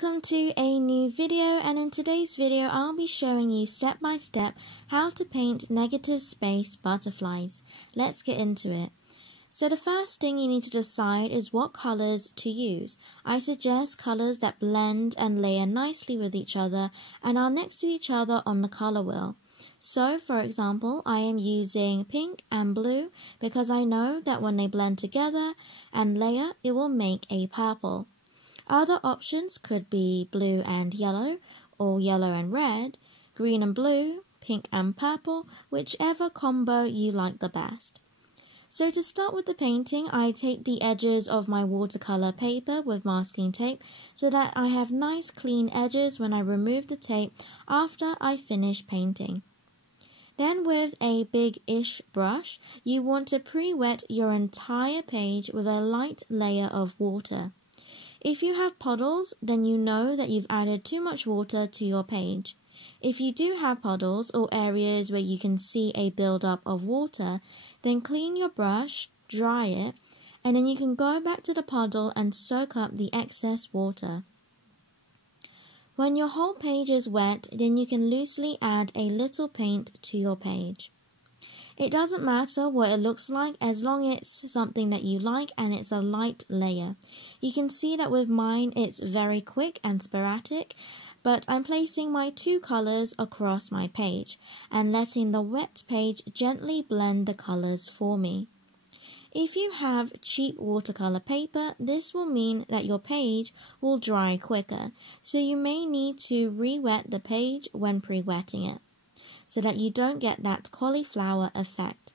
Welcome to a new video, and in today's video I'll be showing you step by step how to paint negative space butterflies. Let's get into it. So the first thing you need to decide is what colors to use. I suggest colors that blend and layer nicely with each other and are next to each other on the color wheel. So for example, I am using pink and blue because I know that when they blend together and layer, it will make a purple. Other options could be blue and yellow, or yellow and red, green and blue, pink and purple, whichever combo you like the best. So to start with the painting, I take the edges of my watercolor paper with masking tape so that I have nice clean edges when I remove the tape after I finish painting. Then with a big-ish brush, you want to pre-wet your entire page with a light layer of water. If you have puddles, then you know that you've added too much water to your page. If you do have puddles or areas where you can see a build-up of water, then clean your brush, dry it, and then you can go back to the puddle and soak up the excess water. When your whole page is wet, then you can loosely add a little paint to your page. It doesn't matter what it looks like as long as it's something that you like and it's a light layer. You can see that with mine it's very quick and sporadic, but I'm placing my two colors across my page and letting the wet page gently blend the colors for me. If you have cheap watercolor paper, this will mean that your page will dry quicker, so you may need to re-wet the page when pre-wetting it, so that you don't get that cauliflower effect.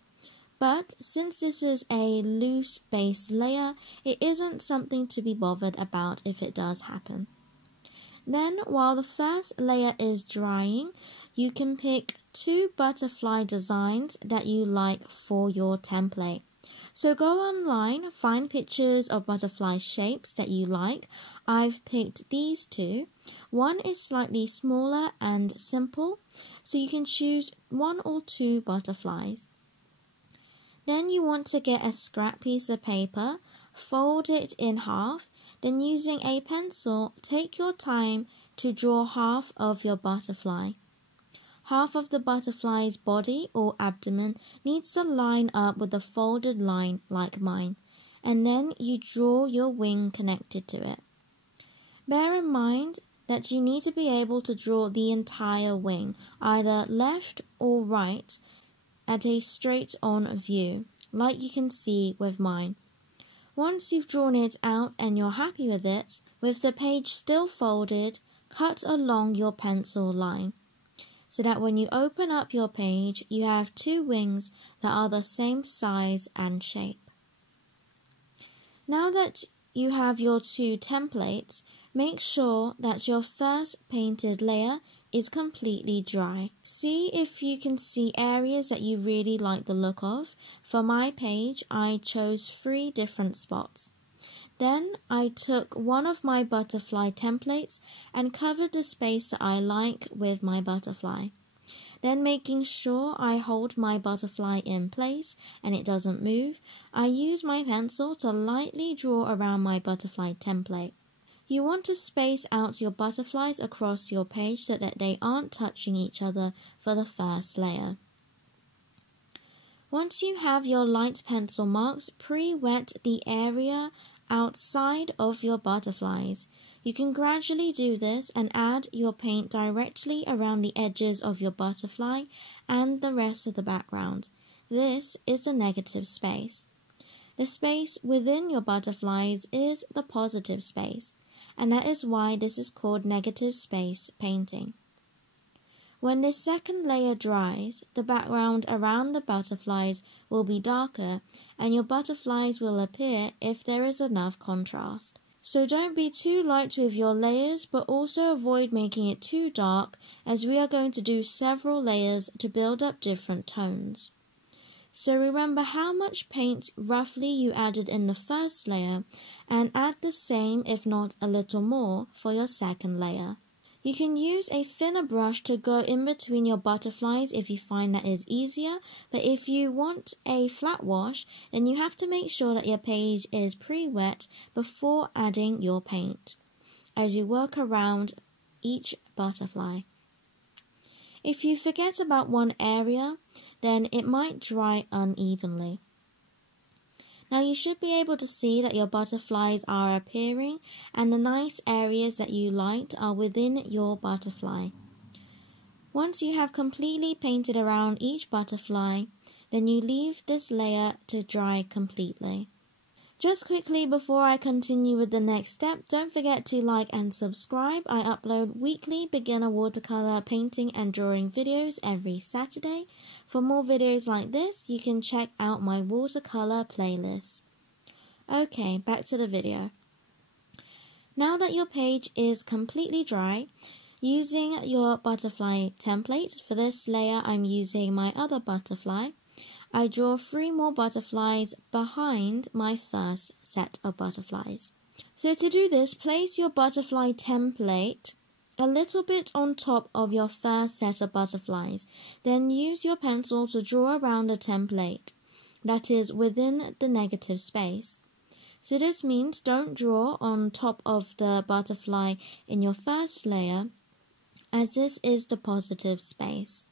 But since this is a loose base layer, it isn't something to be bothered about if it does happen. Then, while the first layer is drying, you can pick two butterfly designs that you like for your template. So go online, find pictures of butterfly shapes that you like. I've picked these two. One is slightly smaller and simple, so you can choose one or two butterflies. Then you want to get a scrap piece of paper, fold it in half, then using a pencil, take your time to draw half of your butterfly. Half of the butterfly's body or abdomen needs to line up with the folded line like mine, and then you draw your wing connected to it. Bear in mind that you need to be able to draw the entire wing, either left or right, at a straight-on view, like you can see with mine. Once you've drawn it out and you're happy with it, with the page still folded, cut along your pencil line, so that when you open up your page, you have two wings that are the same size and shape. Now that you have your two templates, make sure that your first painted layer is completely dry. See if you can see areas that you really like the look of. For my page, I chose 3 different spots. Then I took one of my butterfly templates and covered the space that I like with my butterfly. Then making sure I hold my butterfly in place and it doesn't move, I use my pencil to lightly draw around my butterfly template. You want to space out your butterflies across your page so that they aren't touching each other for the first layer. Once you have your light pencil marks, pre-wet the area outside of your butterflies. You can gradually do this and add your paint directly around the edges of your butterfly and the rest of the background. This is the negative space. The space within your butterflies is the positive space, and that is why this is called negative space painting. When this second layer dries, the background around the butterflies will be darker and your butterflies will appear if there is enough contrast. So don't be too light with your layers, but also avoid making it too dark, as we are going to do several layers to build up different tones. So remember how much paint roughly you added in the first layer and add the same, if not a little more, for your second layer. You can use a thinner brush to go in between your butterflies if you find that is easier, but if you want a flat wash, then you have to make sure that your page is pre-wet before adding your paint. as you work around each butterfly. If you forget about one area, then it might dry unevenly. Now you should be able to see that your butterflies are appearing and the nice areas that you liked are within your butterfly. Once you have completely painted around each butterfly, then you leave this layer to dry completely. Just quickly before I continue with the next step, don't forget to like and subscribe. I upload weekly beginner watercolor painting and drawing videos every Saturday. For more videos like this, you can check out my watercolor playlist. Okay, back to the video. Now that your page is completely dry, using your butterfly template, for this layer I'm using my other butterfly, I draw 3 more butterflies behind my first set of butterflies. So to do this, place your butterfly template a little bit on top of your first set of butterflies. Then use your pencil to draw around the template that is within the negative space. So this means don't draw on top of the butterfly in your first layer, as this is the positive space.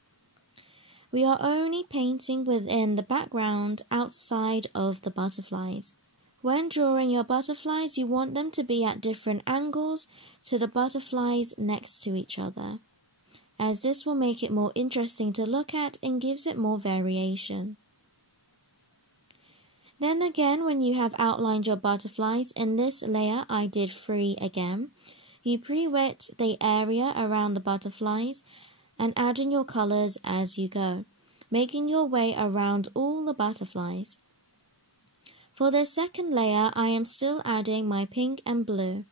We are only painting within the background outside of the butterflies. When drawing your butterflies, you want them to be at different angles to the butterflies next to each other, as this will make it more interesting to look at and gives it more variation. Then again, when you have outlined your butterflies, in this layer I did 3 again. You pre-wet the area around the butterflies and add in your colors as you go, making your way around all the butterflies. For the second layer, I am still adding my pink and blue.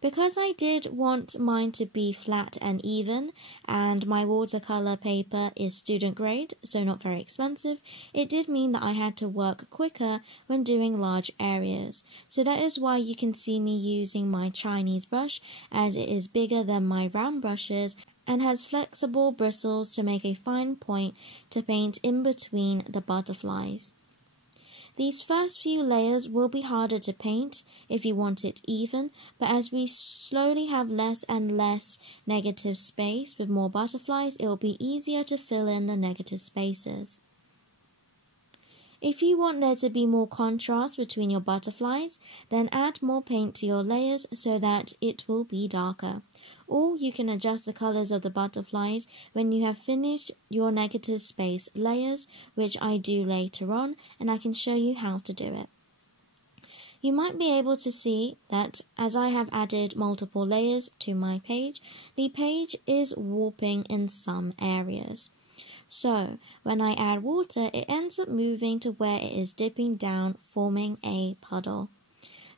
Because I did want mine to be flat and even, and my watercolor paper is student grade, so not very expensive, it did mean that I had to work quicker when doing large areas. So that is why you can see me using my Chinese brush, as it is bigger than my round brushes and has flexible bristles to make a fine point to paint in between the butterflies. These first few layers will be harder to paint if you want it even, but as we slowly have less and less negative space with more butterflies, it will be easier to fill in the negative spaces. If you want there to be more contrast between your butterflies, then add more paint to your layers so that it will be darker. Or you can adjust the colors of the butterflies when you have finished your negative space layers, which I do later on, and I can show you how to do it. You might be able to see that as I have added multiple layers to my page, the page is warping in some areas. So when I add water, it ends up moving to where it is dipping down, forming a puddle.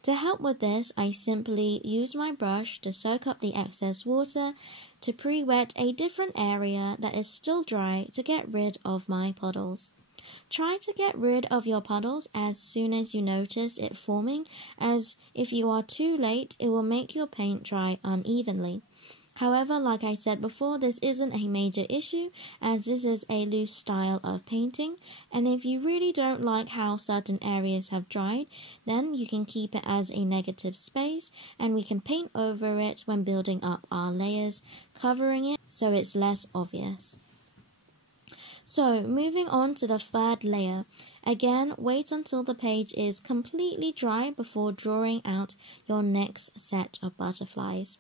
To help with this, I simply use my brush to soak up the excess water to pre-wet a different area that is still dry to get rid of my puddles. Try to get rid of your puddles as soon as you notice it forming, as if you are too late, it will make your paint dry unevenly. However, like I said before, this isn't a major issue, as this is a loose style of painting, and if you really don't like how certain areas have dried, then you can keep it as a negative space, and we can paint over it when building up our layers, covering it so it's less obvious. So, moving on to the third layer. Again, wait until the page is completely dry before drawing out your next set of butterflies.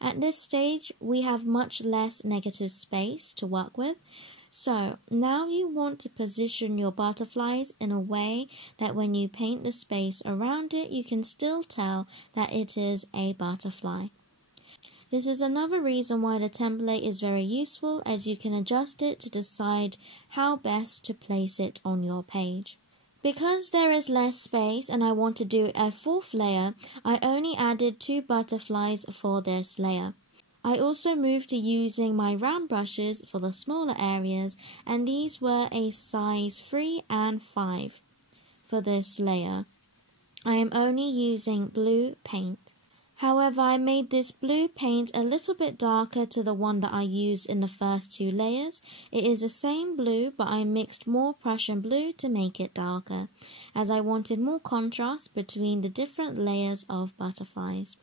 At this stage, we have much less negative space to work with. So now you want to position your butterflies in a way that when you paint the space around it, you can still tell that it is a butterfly. This is another reason why the template is very useful, as you can adjust it to decide how best to place it on your page. Because there is less space and I want to do a fourth layer, I only added 2 butterflies for this layer. I also moved to using my round brushes for the smaller areas, and these were a size 3 and 5 for this layer. I am only using blue paint. However, I made this blue paint a little bit darker to the one that I used in the first 2 layers. It is the same blue, but I mixed more Prussian blue to make it darker, as I wanted more contrast between the different layers of butterflies.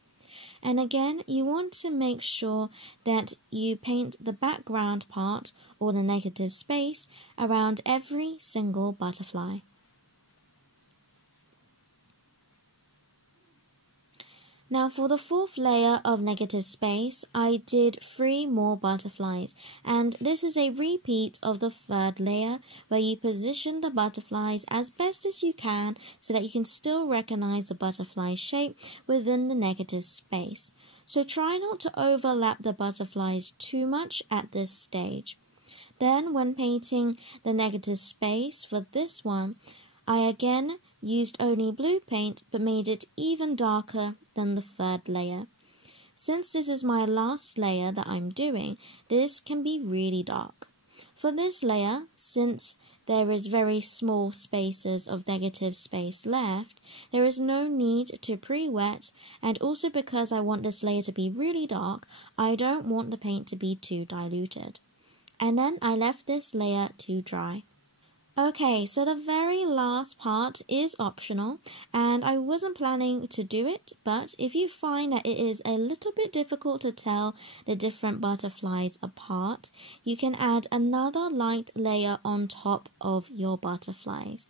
And again, you want to make sure that you paint the background part or the negative space around every single butterfly. Now for the fourth layer of negative space, I did 3 more butterflies, and this is a repeat of the third layer where you position the butterflies as best as you can so that you can still recognize the butterfly shape within the negative space. So try not to overlap the butterflies too much at this stage. Then when painting the negative space for this one, I again used only blue paint but made it even darker than the third layer. Since this is my last layer that I'm doing, this can be really dark. For this layer, since there is very small spaces of negative space left, there is no need to pre-wet, and also because I want this layer to be really dark, I don't want the paint to be too diluted. And then I left this layer to dry. Okay, so the very last part is optional, and I wasn't planning to do it, but if you find that it is a little bit difficult to tell the different butterflies apart, you can add another light layer on top of your butterflies.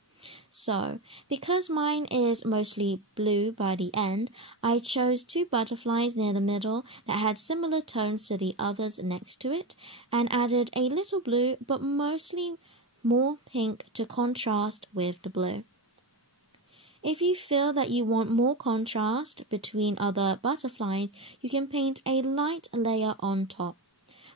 So, because mine is mostly blue by the end, I chose 2 butterflies near the middle that had similar tones to the others next to it, and added a little blue, but mostly more pink to contrast with the blue. If you feel that you want more contrast between other butterflies, you can paint a light layer on top.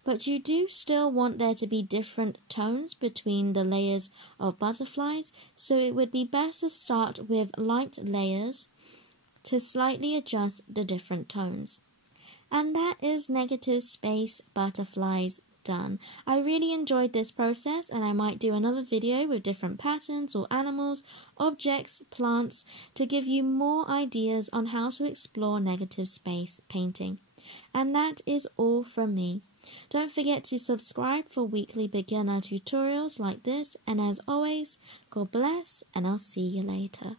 But you do still want there to be different tones between the layers of butterflies, so it would be best to start with light layers to slightly adjust the different tones. And that is negative space butterflies done. I really enjoyed this process, and I might do another video with different patterns or animals, objects, plants to give you more ideas on how to explore negative space painting. And that is all from me. Don't forget to subscribe for weekly beginner tutorials like this, and as always, God bless, and I'll see you later.